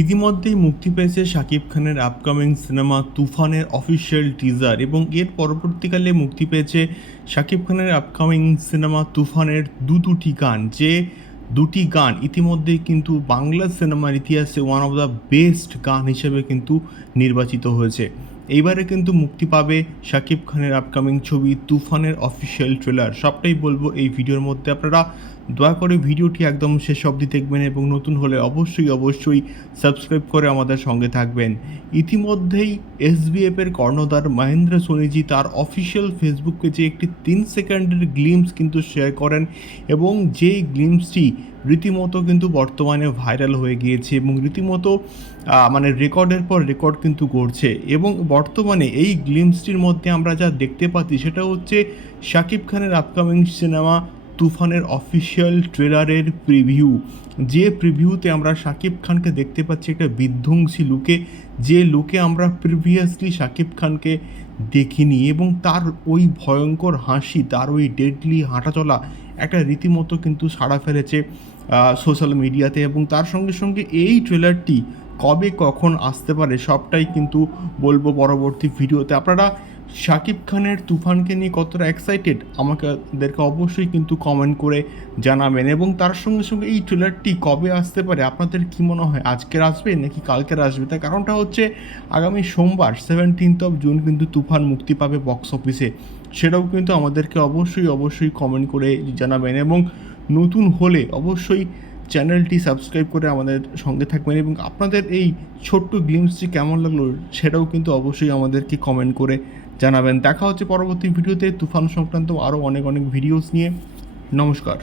ইতিমধ্যেই মুক্তি পেয়েছে শাকিব খানের আপকামিং সিনেমা তুফানের অফিসিয়াল টিজার এবং এর পরবর্তীকালে মুক্তি পেয়েছে শাকিব খানের আপকামিং সিনেমা তুফানের দু দুটি গান। যে দুটি গান ইতিমধ্যে কিন্তু বাংলা সিনেমার ইতিহাসে ওয়ান অফ দ্য বেস্ট গান হিসেবে কিন্তু নির্বাচিত হয়েছে। এইবারে কিন্তু মুক্তি পাবে শাকিব খানের আপকামিং ছবি তুফানের অফিসিয়াল ট্রেলার সবটাই বলব এই ভিডিওর মধ্যে। আপনারা দয়া করে ভিডিওটি একদম শেষ অবধি দেখবেন এবং নতুন হলে অবশ্যই অবশ্যই সাবস্ক্রাইব করে আমাদের সঙ্গে থাকবেন। ইতিমধ্যেই এসবিএফ এর কর্ণধার মহেন্দ্র সোনিজি তার অফিসিয়াল ফেসবুক পেজে একটি তিন সেকেন্ডের গ্লিমস কিন্তু শেয়ার করেন এবং যেই গ্লিমসটি রীতিমতো কিন্তু বর্তমানে ভাইরাল হয়ে গিয়েছে এবং রীতিমতো মানে রেকর্ডের পর রেকর্ড কিন্তু করছে এবং বর্তমানে এই গ্লিমসটির মধ্যে আমরা যা দেখতে পাচ্ছি সেটা হচ্ছে শাকিব খানের আপকামিং সিনেমা তুফানের অফিসিয়াল ট্রেলারের প্রিভিউ যে প্রিভিউতে আমরা শাকিব খানকে দেখতে পাচ্ছি একটা বিধ্বংসী লুকে যে লুকে আমরা প্রিভিয়াসলি শাকিব খানকে দেখিনি এবং তার ওই ভয়ঙ্কর হাসি, তার ওই ডেডলি হাঁটাচলা একটা রীতিমতো কিন্তু সাড়া ফেলেছে সোশ্যাল মিডিয়াতে এবং তার সঙ্গে সঙ্গে এই ট্রেলারটি কবে কখন আসতে পারে সবটাই কিন্তু বলব পরবর্তী ভিডিওতে আপনারা শাকিব খানের তুফানকে নিয়ে কতটা এক্সাইটেড আমাদেরকে অবশ্যই কিন্তু কমেন্ট করে জানাবেন এবং তার সঙ্গে সঙ্গে এই ট্রেলারটি কবে আসতে পারে, আপনাদের কি মনে হয়? আজকের আসবে নাকি কালকের আসবে? তার কারণটা হচ্ছে আগামী সোমবার সেভেন্টিন্থ অফ জুন কিন্তু তুফান মুক্তি পাবে বক্স অফিসে সেটাও কিন্তু আমাদেরকে অবশ্যই অবশ্যই কমেন্ট করে জানাবেন এবং নতুন হলে অবশ্যই চ্যানেলটি সাবস্ক্রাইব করে আমাদের সঙ্গে থাকবেন এবং আপনাদের এই ছোট্ট গ্লিমসটি কেমন লাগল, সেটাও কিন্তু অবশ্যই আমাদেরকে কমেন্ট করে জানাবেন। দেখা হচ্ছে পরবর্তী ভিডিওতে। তুফান সংক্রান্ত আরও অনেক অনেক ভিডিওস নিয়ে। নমস্কার।